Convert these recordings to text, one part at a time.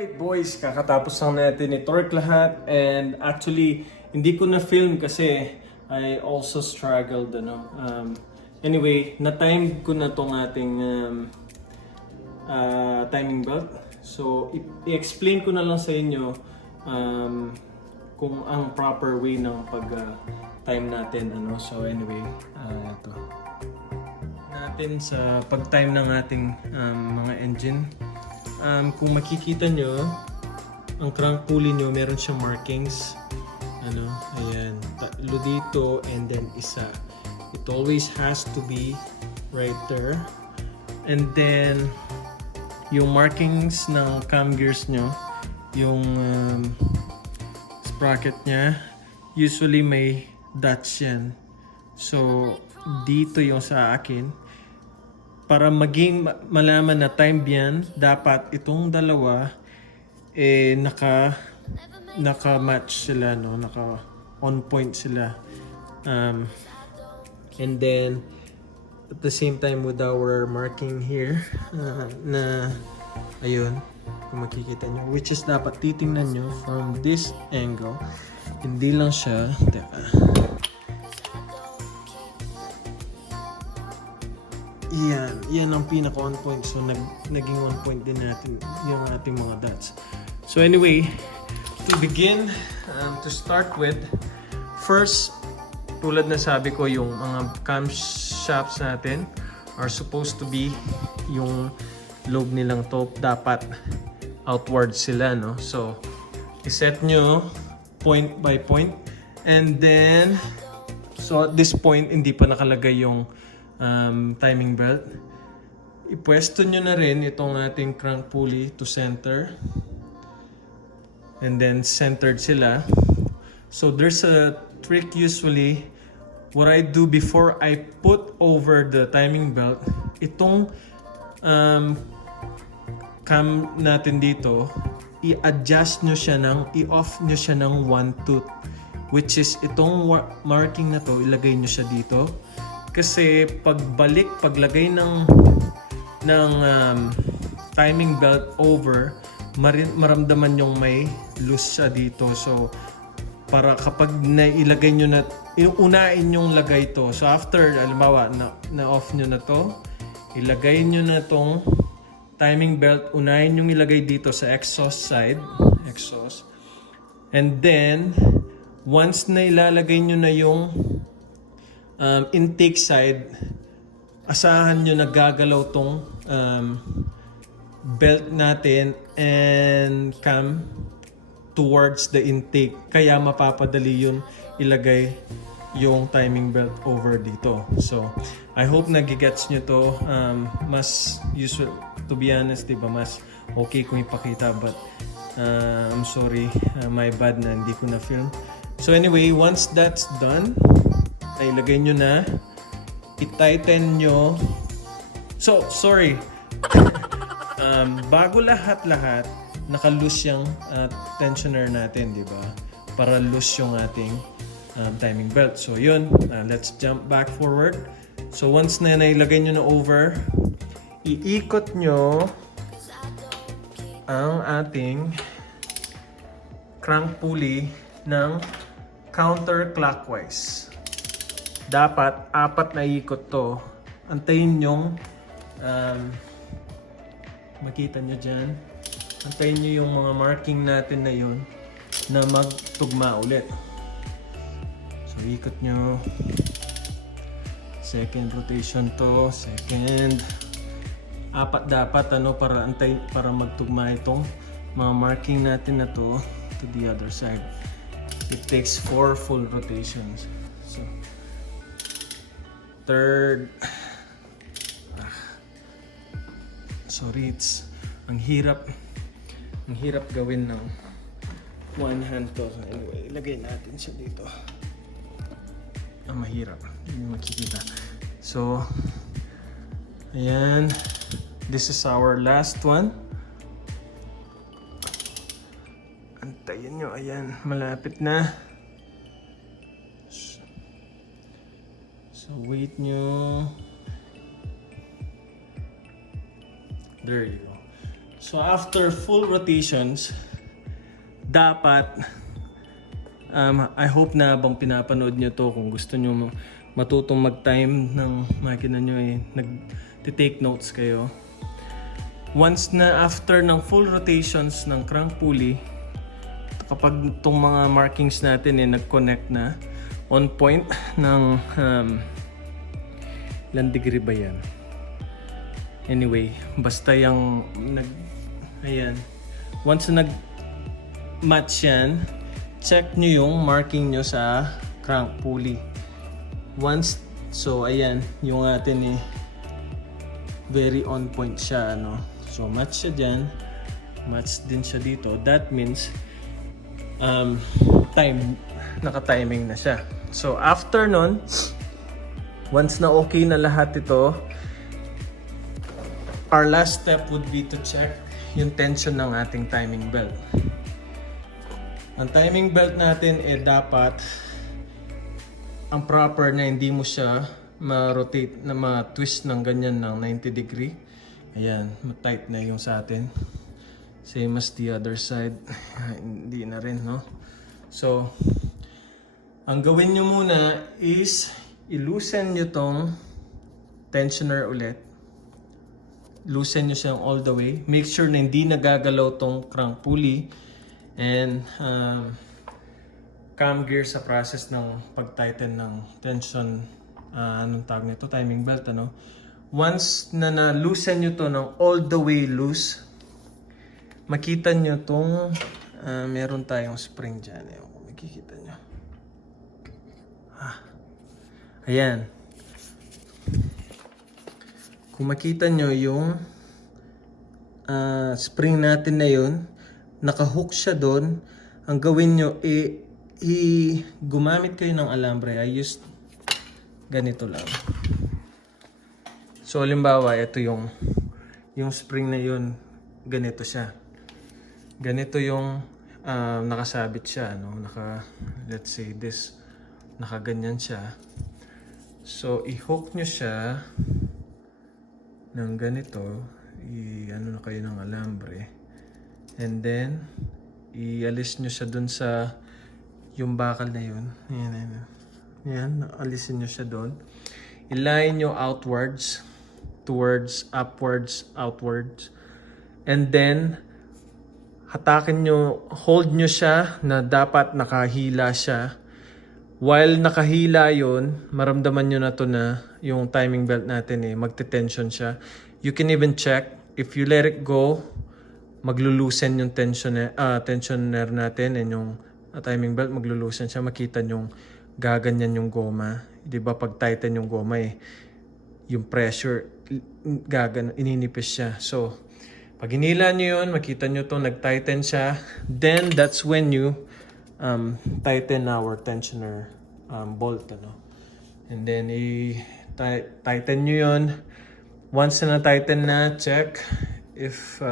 Alright boys, kakatapos lang natin i-torque lahat and actually hindi ko na film kasi I also struggled anyway, na-time ko na tong ating timing belt. So i-explain ko na lang sa inyo kung ang proper way ng pag-time natin So anyway, ito natin sa pag-time ng ating mga engine. Kung makikita nyo, ang crank pulley nyo meron siyang markings. Ayan, tatlo dito and then isa. It always has to be right there. And then, yung markings ng cam gears nyo, yung sprocket nya, usually may dots yan. So, dito yung sa akin. Para maging malaman na time yan, dapat itong dalawa naka-match sila, naka on point sila. And then at the same time with our marking here na ayun, kung makikita nyo, which is dapat titingnan nyo from this angle, hindi lang siya yan ang pinaka on point. So naging on point din natin yung ating mga dots. So anyway, to begin, to start with, first, tulad na sabi ko, yung mga camshafts natin are supposed to be yung lobe nilang top dapat outward sila, So iset nyo point by point, and then so at this point hindi pa nakalagay yung timing belt. Ipwesto nyo na rin itong ating crank pulley to center. And then centered sila. So there's a trick usually. What I do before I put over the timing belt, itong cam natin dito, i-adjust nyo siya i-off nyo siya ng 1 tooth. Which is itong marking na to, ilagay nyo siya dito. Kasi paglagay ng timing belt over, maramdaman yung may loose siya dito. So para kapag nailagay nyo na, unain yung lagay to. So after, halimbawa, na-off nyo na to, ilagay nyo na tong timing belt, unahin yung ilagay dito sa exhaust side. And then, once na ilalagay nyo na yung intake side, asahan nyo na gagalaw tong belt natin and cam towards the intake. Kaya mapapadali yun ilagay yung timing belt over dito. So, I hope nagigets nyo to. Mas usual, to be honest, diba, mas okay kung ipakita, but I'm sorry, my bad na hindi ko na film. So anyway, once that's done, ay ilagay nyo na, i-tighten nyo. So, sorry. Bago lahat, naka-loose yung tensioner natin, di ba? Para loose yung ating timing belt. So, yun. Let's jump back forward. So, once na nailagay nyo na over, iikot nyo ang ating crank pulley ng counterclockwise. Dapat 4 na ikot to. Antayin yung makita nyo dyan. Antayin nyo yung mga marking natin na yun na magtugma ulit. So ikot nyo. Second rotation to. Second. 4 dapat para magtugma itong mga marking natin na to the other side. It takes 4 full rotations. So third. Sorry, ang hirap gawin ng one hand to. Anyway, ilagay natin siya dito. Mahirap, hindi makikita. So ayan, this is our last one. Antayin nyo, ayan, malapit na. So wait nyo. There you go. So after full rotations, dapat I hope na bang pinapanood nyo to, kung gusto nyo matutong mag-time ng makina nyo nag-take notes kayo. Once na after ng full rotations ng crank pulley, kapag itong mga markings natin nag-connect na on point ng ilang degree ba yan? Anyway, basta yung ayan. Once na nag-match yan, check nyo yung marking nyo sa crank pulley. Once, so ayan, yung atin very on point siya, ano. So match siya dyan, match din siya dito. That means naka-timing na siya. So after nun, once na okay na lahat ito, our last step would be to check yung tension ng ating timing belt. Ang timing belt natin dapat ang proper na hindi mo siya ma-rotate na ma-twist ng ganyan ng 90 degree. Ayan, ma-tight na yung sa atin. Same as the other side. Hindi na rin, no? So, ang gawin nyo muna is i-loosen nyo tong tensioner ulit. Loosen nyo siya all the way. Make sure na hindi nagagalaw tong crank pulley. And cam gear sa process ng pag-tighten ng tension, anong tawag nito? Timing belt, ano? Once na na-loosen nyo to ng all the way loose, makita nyo tong meron tayong spring dyan. Kung makikita nyo. Ayan. Kung makita nyo yung spring natin na yun, naka-hook siya doon. Ang gawin nyo, gumamit kayo ng alambre. I used ganito lang. So, halimbawa, ito yung spring na yun, ganito siya. Ganito yung nakasabit siya, no? Let's say this, nakaganyan siya. So, i-hook nyo siya ng ganito. Ano na kayo ng alambre. And then, ialis nyo siya dun sa yung bakal na yun. Ayan, alisin nyo siya dun. Ilayin nyo outwards, towards, upwards, outwards. And then, hatakin nyo, hold nyo siya na dapat nakahila siya. While nakahila yun, maramdaman nyo na to na yung timing belt natin magte-tension siya. You can even check, if you let it go, maglulusen yung tensioner natin, and yung timing belt maglulusen siya. Makita nyo gaganyan yung goma. Di ba pag tighten yung goma yung pressure ininipis siya. So pag hinila nyo yun, makita nyo to nag-tighten siya. Then that's when you tighten our tensioner bolt, ano. And then tighten nyo yun. Once na tighten na, check if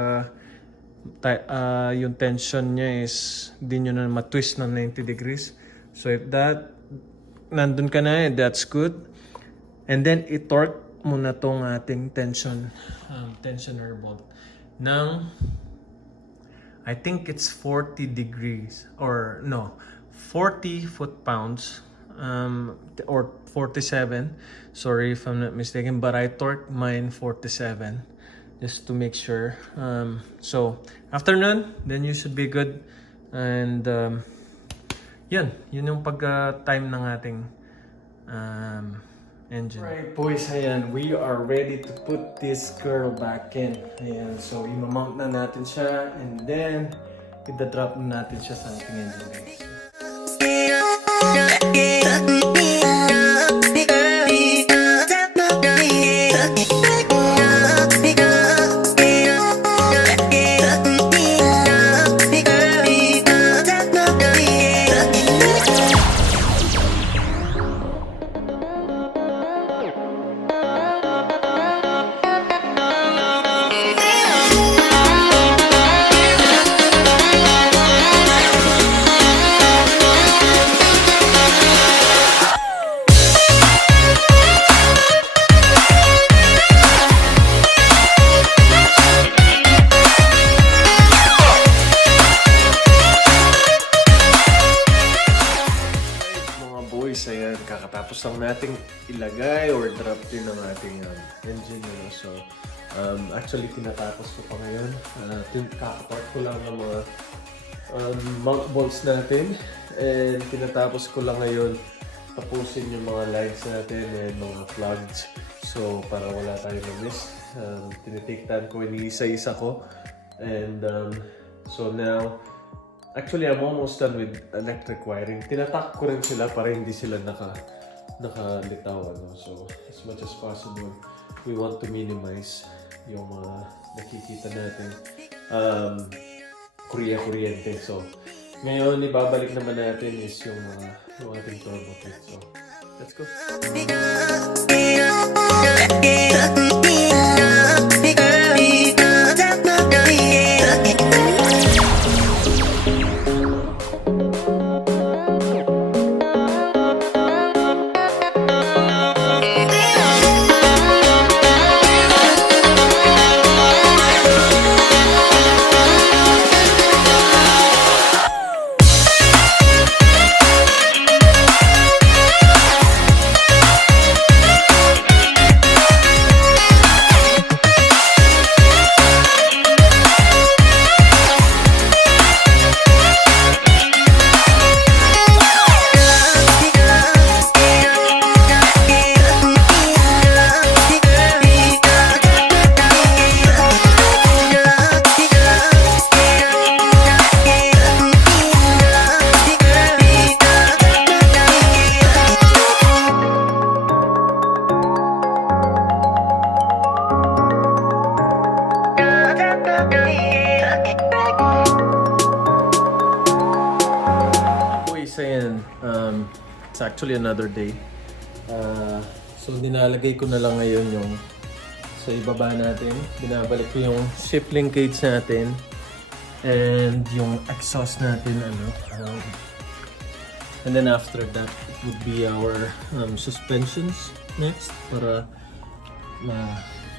yung tension niya is di nyo na matwist ng 90 degrees. So if that nandun ka na, that's good. And then i-torque muna tong ating tensioner bolt ng I think it's 40 degrees or no 40 foot-pounds or 47, sorry if I'm not mistaken, but I torqued mine 47 just to make sure. So after nun, then you should be good. And yun yung pag-time ng ating engine. Right boys, ayan, we are ready to put this girl back in. Ayan, so i-mount na natin siya, and then i-drop na natin siya sa ating engine, guys. kakatapos lang nating ilagay or drop din ang ating engine. So, actually, tinatapos ko pa ngayon. Kakapart ko lang ng mga mount bolts natin. And tinatapos ko lang ngayon tapusin yung mga lines natin and mga plugs. So, para wala tayong na-miss. Tinitake-time ko, iniisa-isa ko. And so now, actually, I'm almost done with electric wiring. Tinatak ko rin sila para hindi sila nakalitaw. So, as much as possible, we want to minimize yung mga nakikita natin kuryente. So, ngayon, ibabalik naman natin is yung ating turbo kit. So, let's go! It's actually another day. So dinalagay ko na lang ngayon yung sa ibaba natin. Binabalik ko yung shift linkage natin and yung exhaust natin. And then after that, it would be our suspensions next para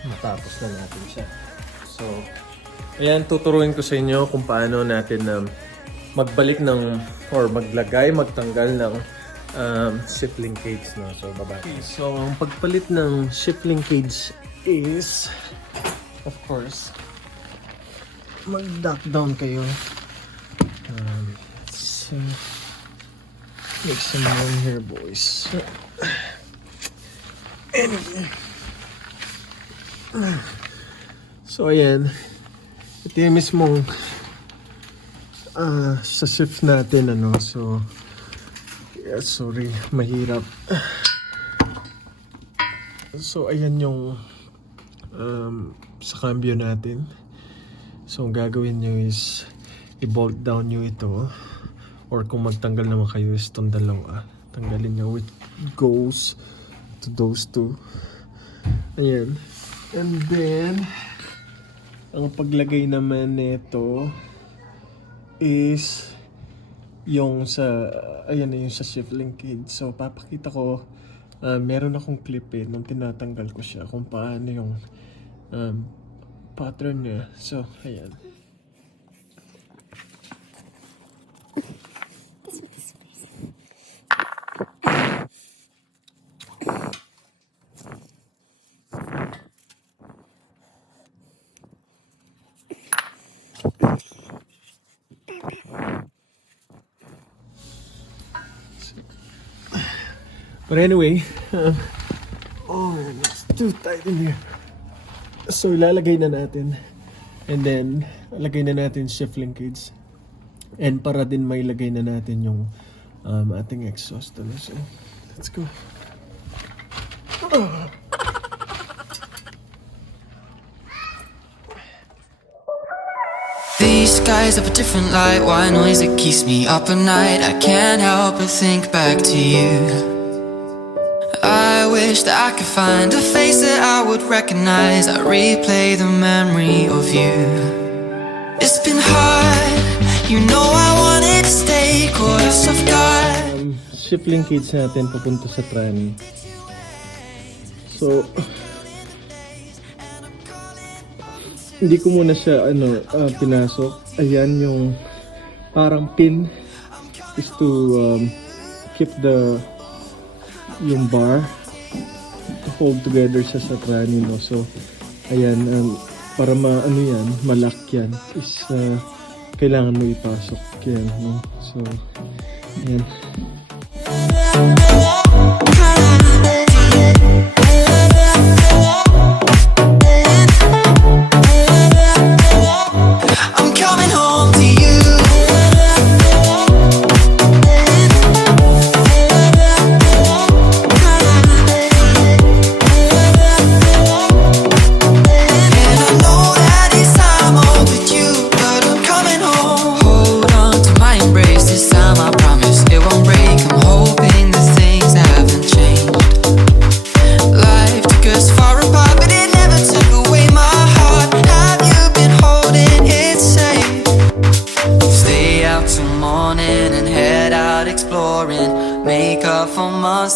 matapos na natin siya. So, ayan, tuturuin ko sa inyo kung paano natin magbalik ng or magtanggal ng shift linkage. So, baba. Okay, so, ang pagpalit ng shift linkage is, of course, mag-duck down kayo. Let's make some room here, boys. Anyway. So, ayan. Ito yung mismong sa shift natin, So, yeah, sorry, mahirap. So, ayan yung sa cambio natin. So, ang gagawin nyo is i-bolt down nyo ito. Or kung magtanggal naman kayo is itong dalawa. Tanggalin nyo, which goes to those two. Ayan. And then, ang paglagay naman nito is yung sa, ayan na yung sa shift linkage. So, papakita ko, meron akong clip nung tinatanggal ko siya kung paano yung pattern niya. So, ayan. But anyway, oh man, it's too tight in here. So ilalagay na natin. And then, lagay na natin shift linkage. And para din may lagay na natin yung ating exhaust. So, let's go. These skies have a different light. White noise that keeps me up at night. I can't help but think back to you. I wish that I could find a face that I would recognize. I replay the memory of you. It's been hard, you know I wanted to stay caught us off guard. Shift linkage natin papunta sa tram. So, hindi ko muna siya pinasok. Ayan yung parang pin is to keep the yung bar to hold together siya sa tranny, no? So, ayan, para ano yan, malak yan, is kailangan mo ipasok yan, no? So, ayan. I'm coming home to you.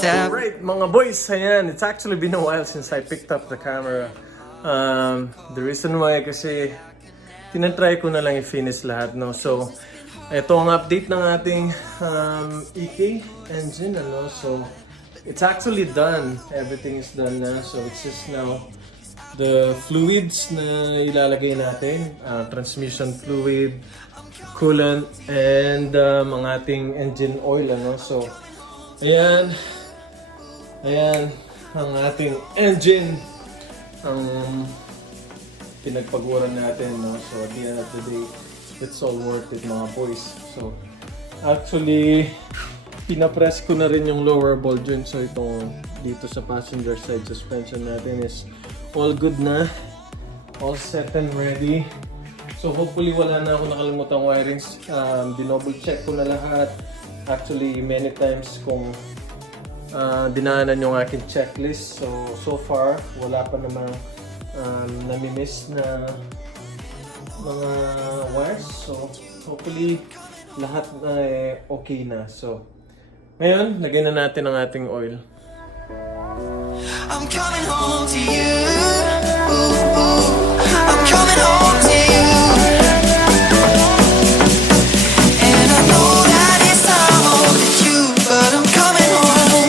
Alright, mga boys, ayan, it's actually been a while since I picked up the camera. The reason why, kasi tinatry ko na lang i-finish lahat, no? So, ito ang update ng ating EK engine, ano? So, it's actually done. Everything is done na. So, it's just now the fluids na ilalagay natin. Transmission fluid, coolant, and ang ating engine oil, ano? So, ayan. Ayan, ang ating engine, ang pinagpaguran natin, no? So, at the end of the day, it's all worth it, mga boys. So, actually, pinapress ko na rin yung lower ball joint. So, itong dito sa passenger side suspension natin is all good na. All set and ready. So, hopefully, wala na ako nakalimutang wirings. Dinoble check ko na lahat. Actually, many times kung dinaanan yung aking checklist. So far, wala pa namang nami-miss na mga wires. So, hopefully, lahat na okay na. So, ngayon, lagyan na natin ang ating oil. I'm coming home to you. Ooh, ooh. I'm coming home to you. And I know that it's time overdue, but I'm coming home.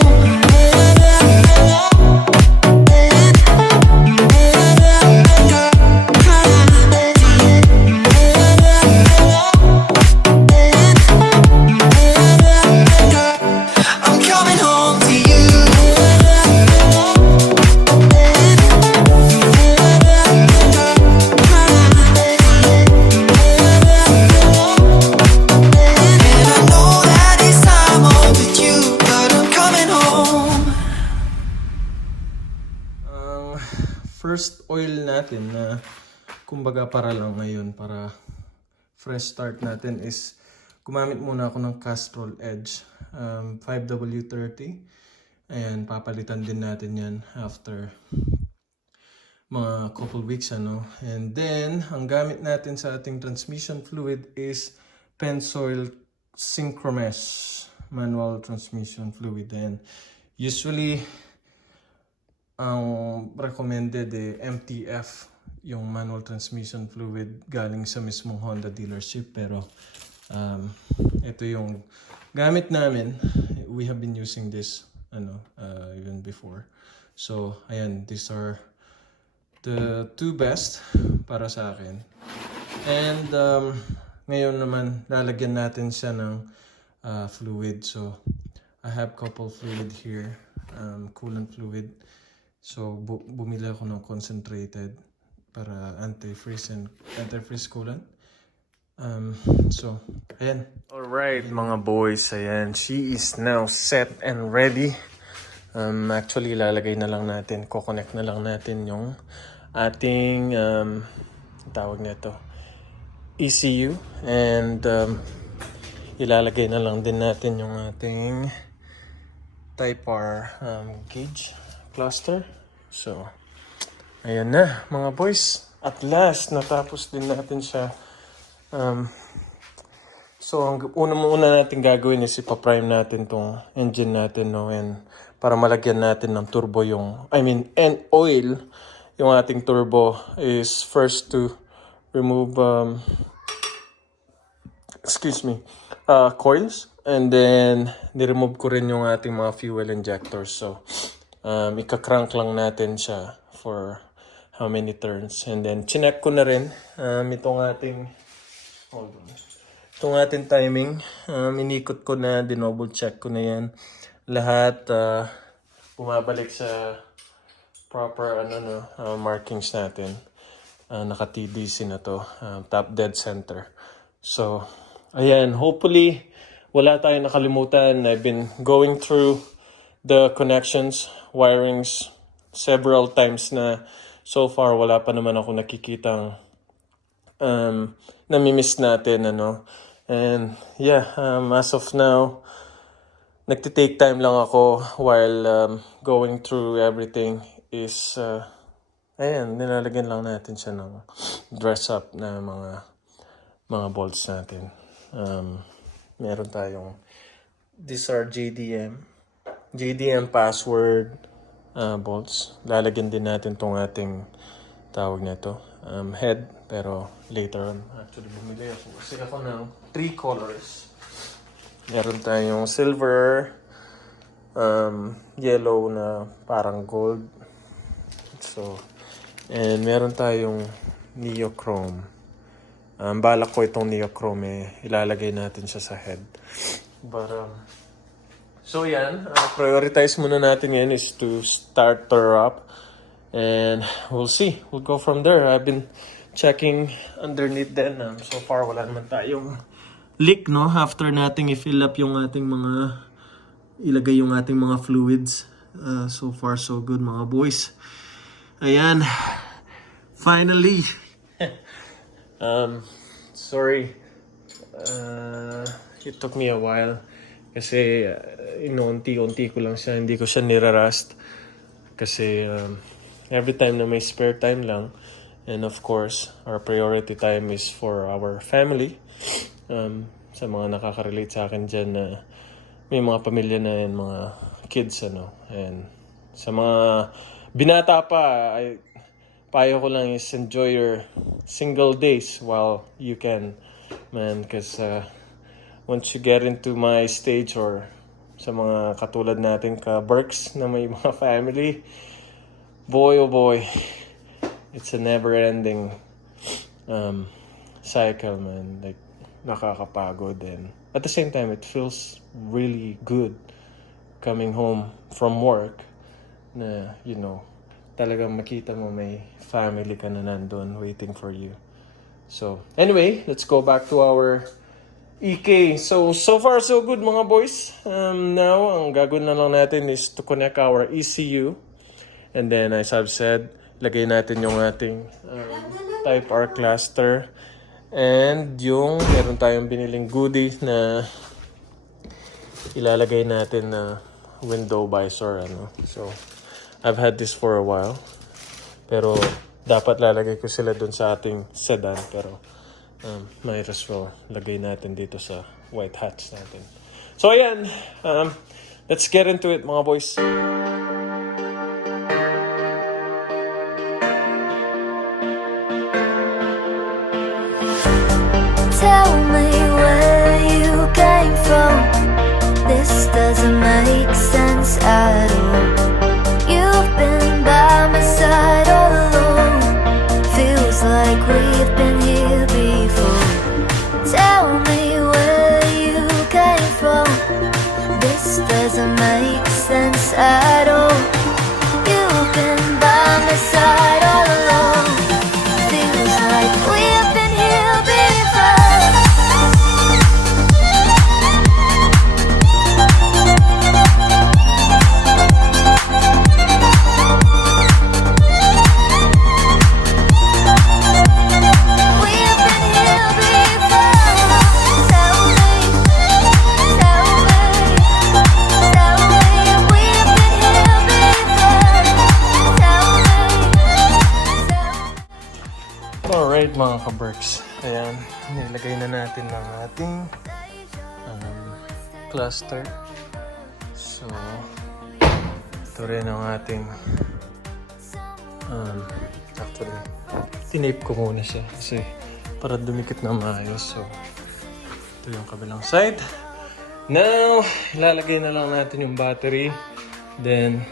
First oil natin na kumbaga para lang ngayon, para fresh start natin, is gumamit muna ako ng Castrol Edge 5W30. Ayan, papalitan din natin yan after mga couple weeks, ano. And then, ang gamit natin sa ating transmission fluid is Pensoil Synchromesh manual transmission fluid. And usually, ang recommended MTF yung manual transmission fluid galing sa mismong Honda dealership, pero ito yung gamit namin. We have been using this even before. So ayan, these are the two best para sa akin. And ngayon naman lalagyan natin siya ng fluid. So I have couple fluid here, coolant fluid. So, bumili ako ng concentrated para anti-freeze coolant. So, ayan. Alright, mga boys. Ayan. She is now set and ready. Actually, ilalagay na lang natin, kukonect na lang natin yung ating, tawag nito, ECU. And, ilalagay na lang din natin yung ating Type R gauge cluster. So, ayan na mga boys. At last, natapos din natin siya. So, ang una natin gagawin is ipa-prime natin tong engine natin, no? And para malagyan natin ng turbo and oil yung ating turbo, is first to remove excuse me, coils. And then, ni-remove ko rin yung ating mga fuel injectors. So, ika-crank lang natin siya for how many turns. And then, chinek ko na rin itong ating, hold on, itong ating timing. Inikot ko na, dinoble check ko na yan. Lahat, bumabalik sa proper markings natin. Naka-TDC na to, top dead center. So, ayan, hopefully, wala tayong nakalimutan. I've been going through the connections, wirings, several times na so far wala pa naman ako nakikitang namimiss natin, And yeah, as of now, nagtitake time lang ako while going through everything is, ayan, nilalagyan lang natin siya ng dress up na mga bolts natin. Meron tayong, these are JDM password bolts. Lalagyan din natin tong ating tawag na to, head, pero later on. Actually, bumili ako kasi ako ng 3 colors. Meron tayong silver, yellow na parang gold. So, and meron tayong neochrome. Balak ko itong neochrome ilalagay natin siya sa head. But, so yan, prioritize muna natin yan is to start her up. And we'll see. We'll go from there. I've been checking underneath then. So far, wala naman tayong leak, no? After nating i-fill up yung ating ilagay yung ating mga fluids. So far, so good, mga boys. Ayan. Finally. Sorry. It took me a while. Kasi, unti-unti ko lang siya. Hindi ko siya nirarust. Kasi, every time na may spare time lang. And of course, our priority time is for our family. Sa mga nakaka-relate sa akin dyan na may mga pamilya na and mga kids, And sa mga binata pa, payo ko lang is enjoy your single days while you can, man. Because once you get into my stage or sa mga katulad natin ka-Berks na may mga family, boy oh boy, it's a never-ending cycle, man. Like, nakakapagod. And at the same time, it feels really good coming home from work na, talagang makita mo may family ka na nandun waiting for you. So, anyway, let's go back to our EK. So far, so good, mga boys. Now, ang gagawin na lang natin is to connect our ECU. And then, as I've said, lagay natin yung ating Type R cluster. And meron tayong biniling goodie na ilalagay natin na window visor, So, I've had this for a while. Pero, dapat lalagay ko sila dun sa ating sedan. Pero, might as well lagay natin dito sa white hats natin. So, ayan. Let's get into it, mga boys. Tell me where you came from. This doesn't make sense at all. You've been by my side all along. Feels like we've been here before. Tell me where you came from. This doesn't make sense at all. You've been by my side all along. Feels like we've been here before. Alright, mga ka-Berks. Ayan, nilagay na natin ang ating cluster. So, ito rin ang ating actually, tinape ko muna siya kasi para dumikit na maayos. So, Ito yung kabilang side. Now, ilalagay na lang natin yung battery. Then,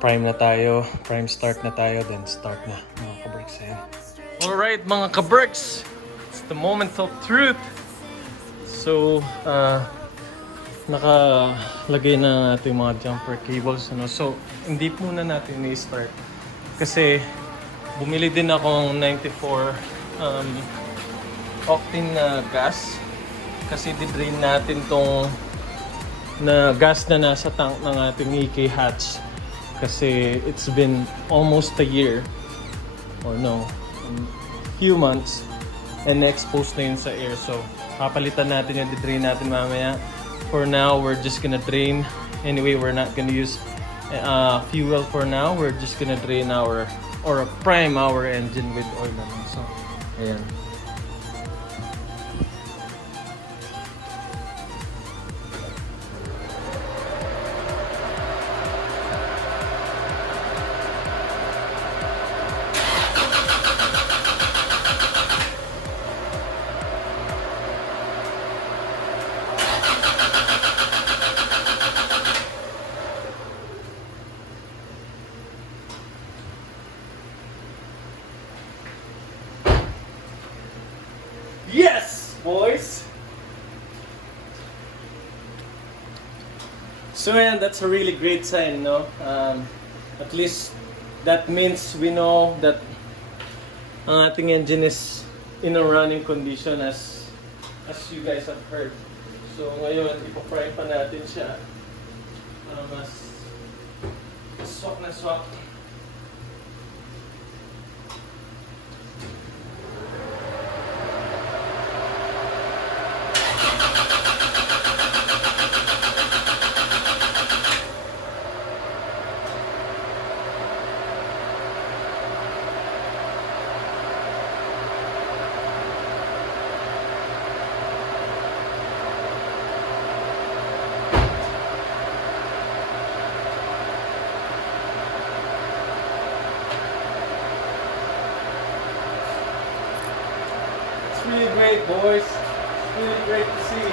prime na tayo. Prime start na tayo. Then, start na mga kabricks. Ayan. Alright mga kabricks. It's the moment of truth. So, nakalagay na natin yung mga jumper cables. Ano? So, hindi muna natin i-start. Kasi, bumili din akong 94 octane na gas. Kasi di-drain natin tong na gas na nasa tank ng ating EK hatch. Kasi it's been almost a year or no, a few months and exposed na yun sa air. So, papalitan natin yung di-drain natin mamaya. For now, we're just gonna drain. Anyway, we're not gonna use fuel for now. We're just gonna drain our or prime our engine with oil. So, ayan. Yes, boys! So yeah, that's a really great sign, no? At least that means we know that ang ating engine is in a running condition as you guys have heard. So ngayon, ipa-prime pa natin siya para mas swak na swak. Really great, boys. It's really great to see.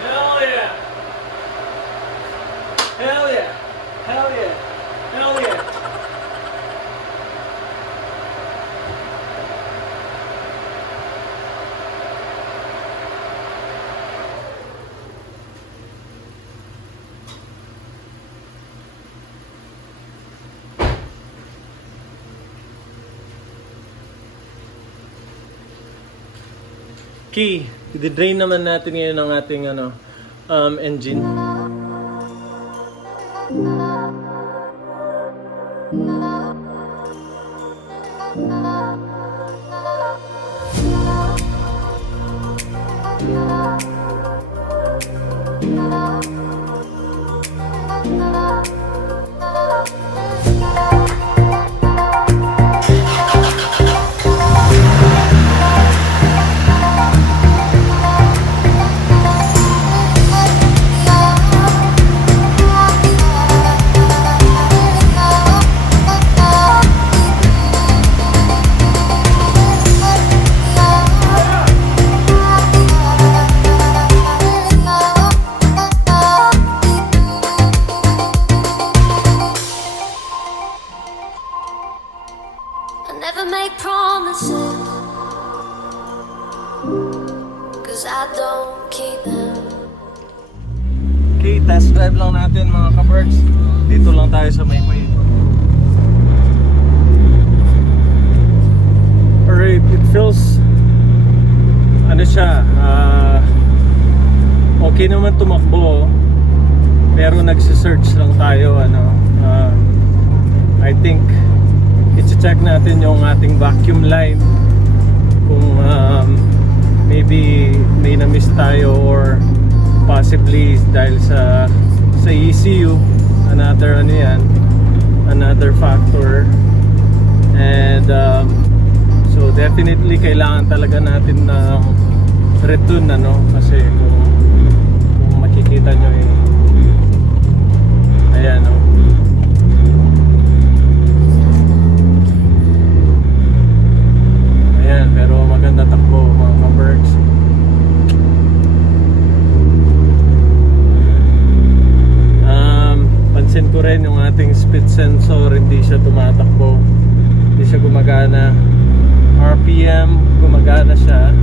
Hell yeah! Hell yeah! Hell yeah! Hell yeah! Okay, i-drain naman natin ngayon ang ating engine. Never make promises, 'cause I don't keep them. Okay, test drive lang natin mga ka-birds. Dito lang tayo sa may way. Alright, it feels ano siya, okay naman tumakbo, pero nagsisearch lang tayo, I think i-check natin yung ating vacuum line kung maybe may na-miss tayo or possibly dahil sa ECU, another factor. And so definitely kailangan talaga natin ng return, kasi kung makikita nyo ayan, gumagana. RPM, gumagana siya.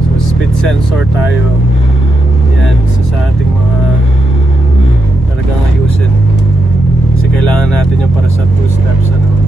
So speed sensor tayo. Yan, isa sa ating mga talagang ayusin. Kasi kailangan natin yung para sa 2 steps ano.